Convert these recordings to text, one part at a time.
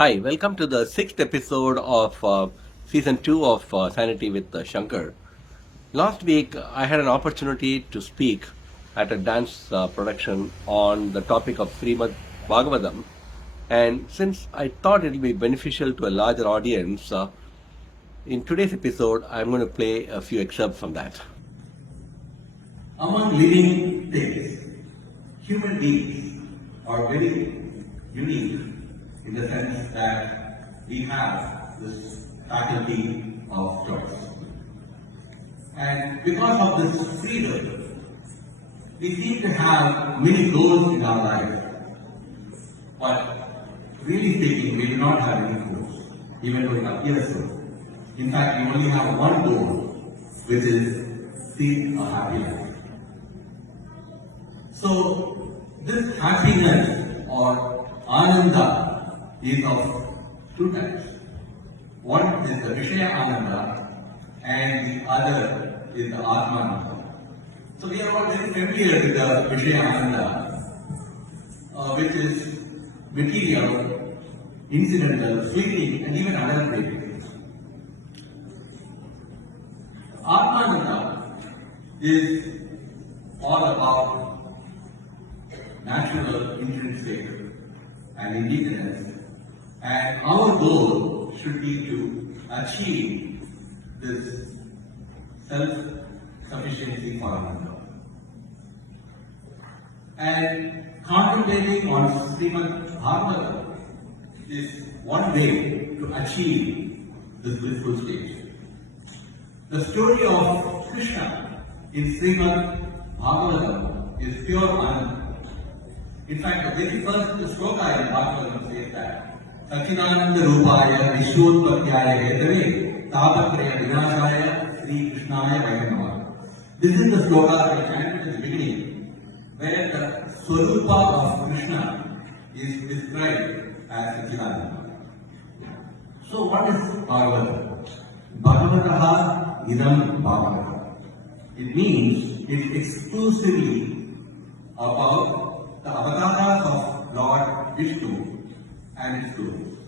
Hi, welcome to the sixth episode of season 2 of Sanity with Shankar. Last week, I had an opportunity to speak at a dance production on the topic of Srimad Bhagavatam. And since I thought it would be beneficial to a larger audience, in today's episode, I'm going to play a few excerpts from that. Among living things, human beings are very unique in the sense that we have this faculty of choice. And because of this freedom, we seem to have many goals in our life. But really speaking, we do not have any goals, even though it appears so. In fact, we only have one goal, which is seek a happy life. So, this happiness or ananda is of two types. One is the Vishaya Ananda and the other is the Atma Ananda. So we are all very familiar with the Vishaya Ananda, which is material, incidental, fleeting and even adulterated. Atma Ananda is all about natural intrinsic and independence. And our goal should be to achieve this self-sufficiency for another. And contemplating on Srimad Bhagavatam is one way to achieve this blissful state. The story of Krishna in Srimad Bhagavatam is pure Ananda. In fact, the very first sloka in Bhagavatam says that Sachidananda Rupaya Vishwotpatyaya Hetave Tapatraya Vinashaya Sri Krishnaya Vayanamah. This is the sloka that I chanted at the beginning, where the Swarupa of Krishna is described as Sachidananda. So what is Bhagavatam? Bhagavataha Idam Bhagavatam. It means it's exclusively about the avatars of Lord Vishnu and its gurus.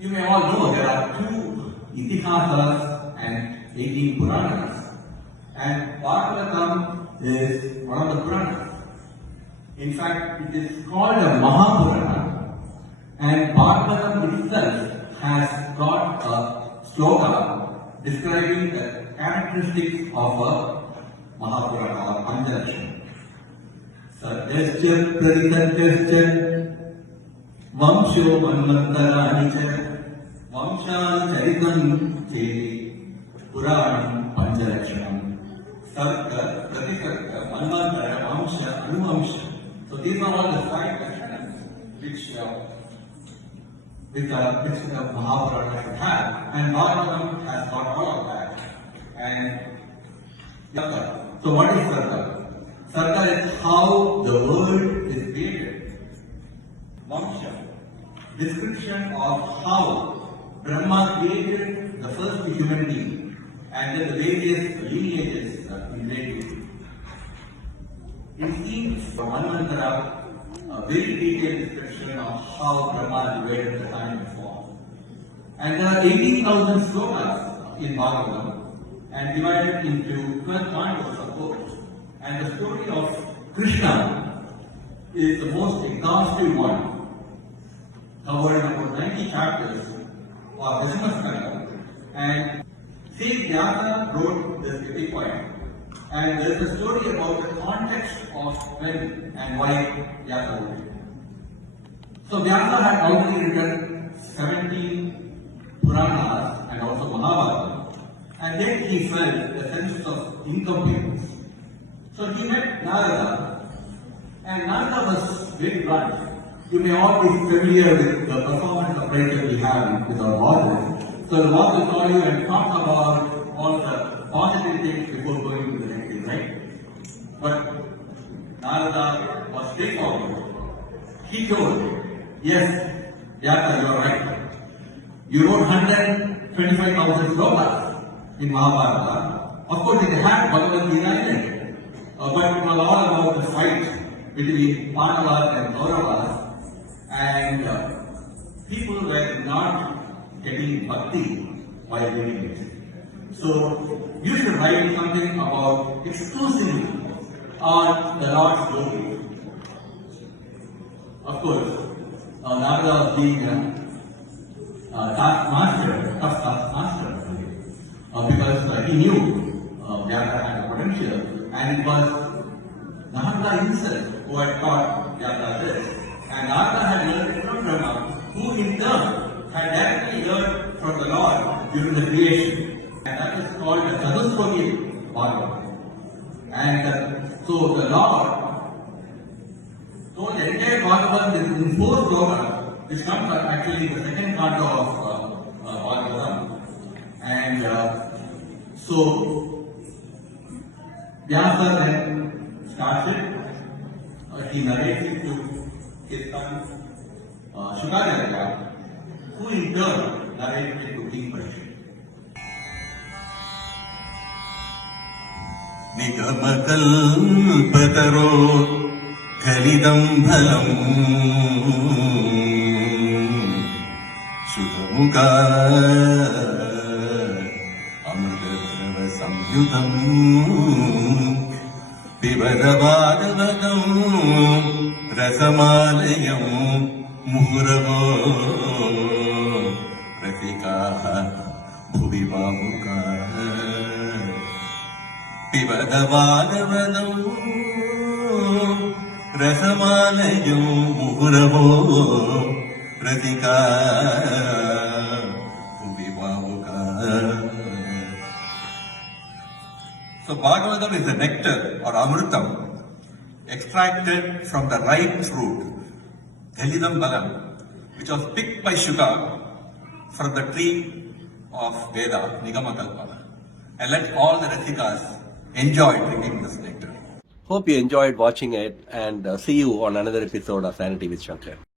You may all know there are two Itihasas and 18 Puranas, and Bhagavatam is one of the Puranas. In fact, it is called a Mahapurana, and Bhagavatam itself has got a sloka describing the characteristics of a Mahapurana or Panchadakshana. Satyasya Praditatyasya Vamsho Manvantaranicha Vamshan Charitam Chedi Puranam Panchalakshanam Sarga Pratisarga Manvantara Vamsha Anuvamsha. So these are all the five lakshanas which the Mahapurana should have, and Bhagavatam has got all of that. And so what is Sarga? Sarga is how the world is created. Vamsha, description of how Brahma created the first human being and then the various lineages related. It seems from Manvantara a very detailed description of how Brahma divided the time and form. And there are 18,000 slokas in Bhagavatam and divided into 12 kantos of course. And the story of Krishna is the most exhaustive one, covering about 90 chapters or Dashamaskanda. And see, Vyasa wrote this epic poem. And there is a story about the context of when and why Vyasa wrote it. So Vyasa had already written 17 Puranas and also Mahabharata. And then he felt a sense of incompetence. So he met Narada, and Narada was very blunt. You may all be familiar with the performance appraisal we have with our bosses. So the boss will call you and talk about all the positive things before going to the next thing, right? But Narada was straightforward. He told, yes, Vyasa, you are right. You wrote 125,000 slokas in Mahabharata. Of course, it had Bhagavad Gita in it. But it was all about the fight between Pandavas and Kauravas. and people were not getting bhakti while reading it. So you should write something about exclusively on the Lord's glory. Of course, Narada was being taskmaster, tough taskmaster, because he knew Vyasa had a potential, and it was Narada himself who had taught Vyasa this, and Narada had learned it from Brahma, who in turn had directly learned from the Lord during the creation. And that is called the Chatusvaki Bhagavatam. And so the Lord, so the entire Bhagavatam is in 4 slokas, which comes actually in the second canto of Bhagavatam. And so Vyasa then starts it, he narrates it to his son Shukaracharya, who in turn narrates it to King Parikshit. निगमकल्पतरो खलिदं फलम् सुखमुखा अमृतद्रवसंयुतम् पिबत भागवतम् रसमालयम् मुहुरवो रसिकाः भुवि भावुकाः पिबत भागवतम् रसमालयम् मुहुरवो रसिकाः भुवि भावुकाः. So Bhagavatam is the nectar or amritam extracted from the ripe fruit, Dhalidam Balam, which was picked by Shuka from the tree of Veda, Nigamakalpa. And let all the Rasikas enjoy drinking this nectar. Hope you enjoyed watching it, and see you on another episode of Sanity with Shankar.